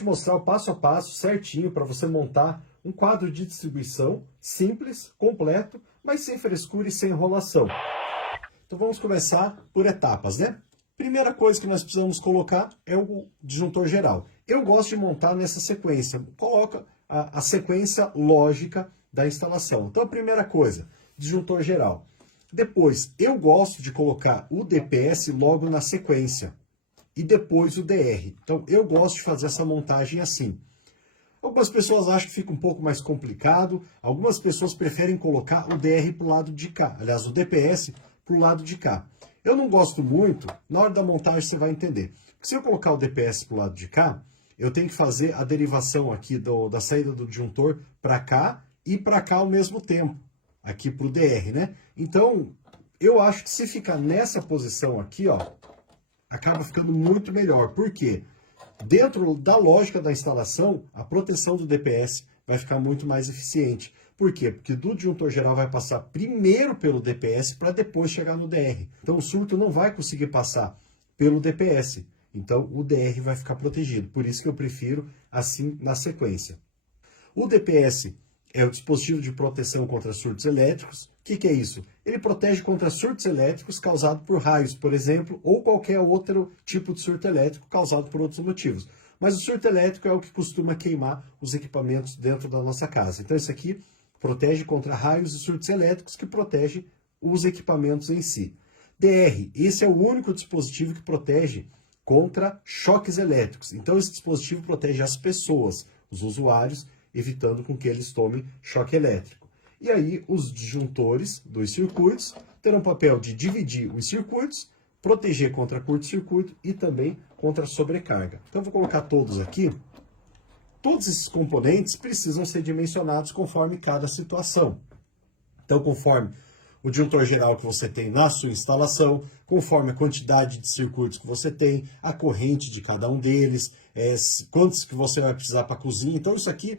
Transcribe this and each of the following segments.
te mostrar o passo a passo certinho para você montar um quadro de distribuição simples, completo, mas sem frescura e sem enrolação. Então vamos começar por etapas, né? Primeira coisa que nós precisamos colocar é o disjuntor geral. Eu gosto de montar nessa sequência. Coloca a sequência lógica da instalação. Então a primeira coisa, disjuntor geral. Depois, eu gosto de colocar o DPS logo na sequência. E depois o DR. Então eu gosto de fazer essa montagem assim. Algumas pessoas acham que fica um pouco mais complicado, algumas pessoas preferem colocar o DR para o lado de cá, aliás, o DPS para o lado de cá. Eu não gosto muito, na hora da montagem você vai entender. Porque se eu colocar o DPS para o lado de cá, eu tenho que fazer a derivação aqui da saída do disjuntor para cá e para cá ao mesmo tempo, aqui para o DR, né? Então, eu acho que se ficar nessa posição aqui, ó, acaba ficando muito melhor. Por quê? Dentro da lógica da instalação, a proteção do DPS vai ficar muito mais eficiente. Por quê? Porque do disjuntor geral vai passar primeiro pelo DPS para depois chegar no DR. Então o surto não vai conseguir passar pelo DPS. Então o DR vai ficar protegido. Por isso que eu prefiro assim na sequência. O DPS é o dispositivo de proteção contra surtos elétricos. O que é isso? Ele protege contra surtos elétricos causados por raios, por exemplo, ou qualquer outro tipo de surto elétrico causado por outros motivos. Mas o surto elétrico é o que costuma queimar os equipamentos dentro da nossa casa. Então isso aqui protege contra raios e surtos elétricos, que protege os equipamentos em si. DR, esse é o único dispositivo que protege contra choques elétricos. Então esse dispositivo protege as pessoas, os usuários, evitando com que eles tomem choque elétrico. E aí os disjuntores dos circuitos terão o papel de dividir os circuitos, proteger contra curto-circuito e também contra sobrecarga. Então eu vou colocar todos aqui. Todos esses componentes precisam ser dimensionados conforme cada situação. Então, conforme o disjuntor geral que você tem na sua instalação, conforme a quantidade de circuitos que você tem, a corrente de cada um deles, quantos que você vai precisar para a cozinha. Então, isso aqui,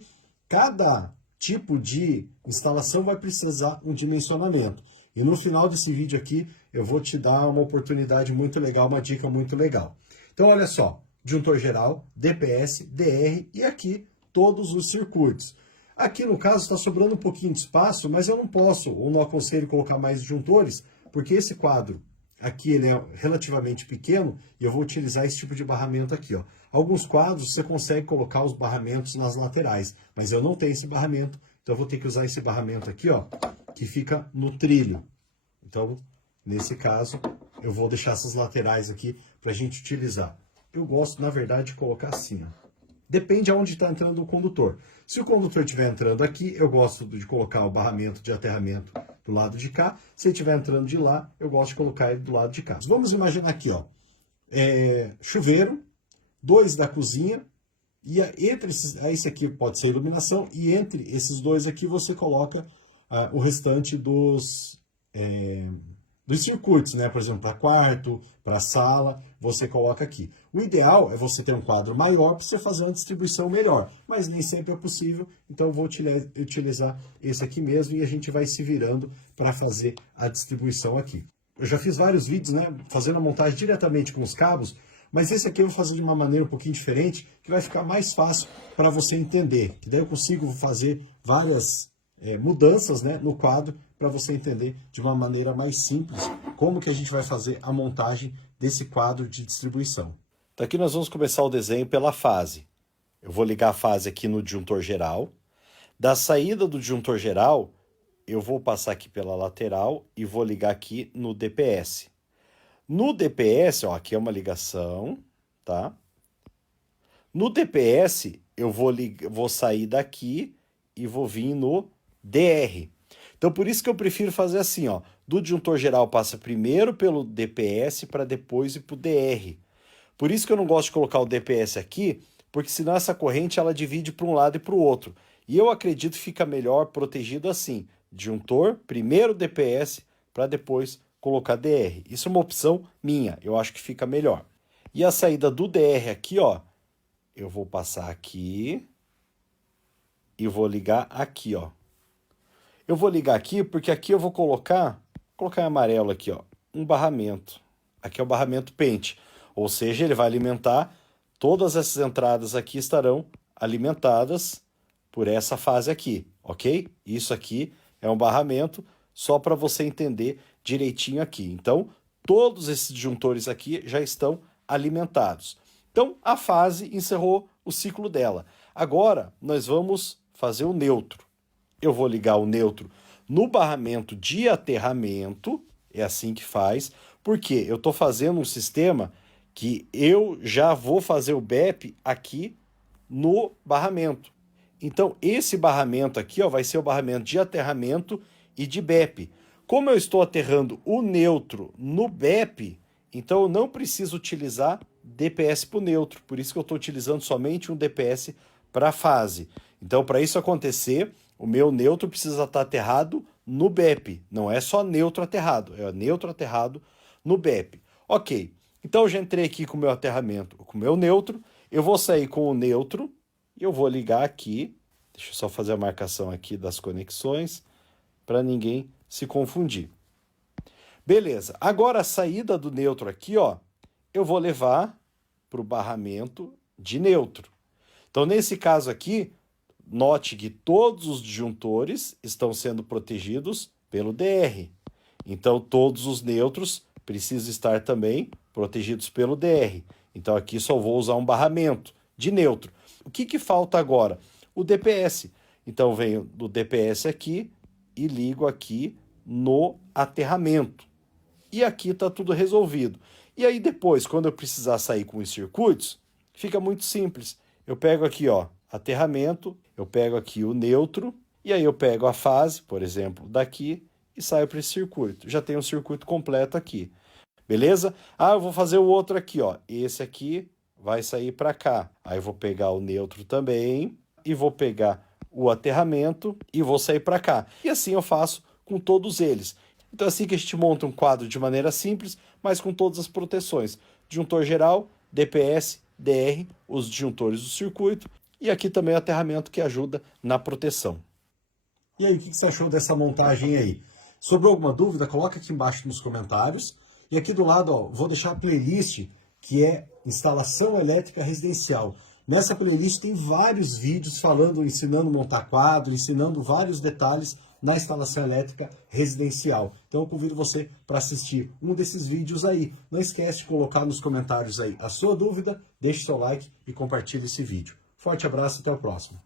cada tipo de instalação vai precisar um dimensionamento. E no final desse vídeo aqui, eu vou te dar uma oportunidade muito legal, uma dica muito legal. Então, olha só, disjuntor geral, DPS, DR e aqui todos os circuitos. Aqui no caso está sobrando um pouquinho de espaço, mas eu não posso ou não aconselho colocar mais disjuntores, porque esse quadro aqui ele é relativamente pequeno e eu vou utilizar esse tipo de barramento aqui, ó. Alguns quadros você consegue colocar os barramentos nas laterais, mas eu não tenho esse barramento, então eu vou ter que usar esse barramento aqui, ó, que fica no trilho. Então, nesse caso, eu vou deixar essas laterais aqui para a gente utilizar. Eu gosto, na verdade, de colocar assim, ó. Depende aonde está entrando o condutor. Se o condutor estiver entrando aqui, eu gosto de colocar o barramento de aterramento do lado de cá. Se ele estiver entrando de lá, eu gosto de colocar ele do lado de cá. Vamos imaginar aqui, ó, chuveiro, 2 da cozinha, e entre esse aqui pode ser iluminação, e entre esses dois aqui você coloca o restante dos circuitos, né? Por exemplo, para quarto, para sala, você coloca aqui. O ideal é você ter um quadro maior para você fazer uma distribuição melhor, mas nem sempre é possível, então eu vou utilizar esse aqui mesmo e a gente vai se virando para fazer a distribuição aqui. Eu já fiz vários vídeos, né, fazendo a montagem diretamente com os cabos, mas esse aqui eu vou fazer de uma maneira um pouquinho diferente, que vai ficar mais fácil para você entender, que daí eu consigo fazer várias mudanças, né, no quadro, para você entender de uma maneira mais simples como que a gente vai fazer a montagem desse quadro de distribuição. Então aqui nós vamos começar o desenho pela fase. Eu vou ligar a fase aqui no disjuntor geral. Da saída do disjuntor geral, eu vou passar aqui pela lateral e vou ligar aqui no DPS. No DPS, ó, aqui é uma ligação, tá? No DPS, eu vou sair daqui e vou vir no DR. Então, por isso que eu prefiro fazer assim, ó. Do disjuntor geral passa primeiro pelo DPS para depois ir para o DR. Por isso que eu não gosto de colocar o DPS aqui, porque senão essa corrente ela divide para um lado e para o outro. E eu acredito que fica melhor protegido assim. Disjuntor, primeiro DPS, para depois colocar DR. Isso é uma opção minha, eu acho que fica melhor. E a saída do DR aqui, ó, eu vou passar aqui e vou ligar aqui, ó. Eu vou ligar aqui porque aqui eu vou colocar em amarelo aqui, ó, um barramento. Aqui é o barramento pente, ou seja, ele vai alimentar todas essas entradas aqui estarão alimentadas por essa fase aqui, ok? Isso aqui é um barramento só para você entender direitinho aqui. Então, todos esses disjuntores aqui já estão alimentados. Então, a fase encerrou o ciclo dela. Agora, nós vamos fazer o neutro. Eu vou ligar o neutro no barramento de aterramento, é assim que faz, porque eu estou fazendo um sistema que eu já vou fazer o BEP aqui no barramento. Então, esse barramento aqui, ó, vai ser o barramento de aterramento e de BEP. Como eu estou aterrando o neutro no BEP, então eu não preciso utilizar DPS para o neutro, por isso que eu estou utilizando somente um DPS para a fase. Então, para isso acontecer, o meu neutro precisa estar aterrado no BEP, não é só neutro aterrado, é neutro aterrado no BEP. Ok, então eu já entrei aqui com o meu aterramento, com o meu neutro, eu vou sair com o neutro e eu vou ligar aqui, deixa eu só fazer a marcação aqui das conexões, para ninguém se confundir. Beleza, agora a saída do neutro aqui, ó, eu vou levar para o barramento de neutro. Então, nesse caso aqui, note que todos os disjuntores estão sendo protegidos pelo DR. Então, todos os neutros precisam estar também protegidos pelo DR. Então, aqui só vou usar um barramento de neutro. O que falta agora? O DPS. Então, venho do DPS aqui e ligo aqui no aterramento. E aqui está tudo resolvido. E aí depois, quando eu precisar sair com os circuitos, fica muito simples. Eu pego aqui, ó, aterramento, eu pego aqui o neutro, e aí eu pego a fase, por exemplo, daqui, e saio para esse circuito. Já tem um circuito completo aqui. Beleza? Ah, eu vou fazer o outro aqui, ó. Esse aqui vai sair para cá. Aí eu vou pegar o neutro também, e vou pegar o aterramento, e vou sair para cá. E assim eu faço com todos eles. Então é assim que a gente monta um quadro de maneira simples, mas com todas as proteções. Disjuntor geral, DPS, DR, os disjuntores do circuito, e aqui também o aterramento que ajuda na proteção. E aí, o que você achou dessa montagem aí? Sobrou alguma dúvida? Coloca aqui embaixo nos comentários. E aqui do lado, ó, vou deixar a playlist que é instalação elétrica residencial. Nessa playlist tem vários vídeos falando, ensinando a montar quadro, ensinando vários detalhes na instalação elétrica residencial. Então eu convido você para assistir um desses vídeos aí. Não esquece de colocar nos comentários aí a sua dúvida, deixe seu like e compartilhe esse vídeo. Forte abraço e até o próximo.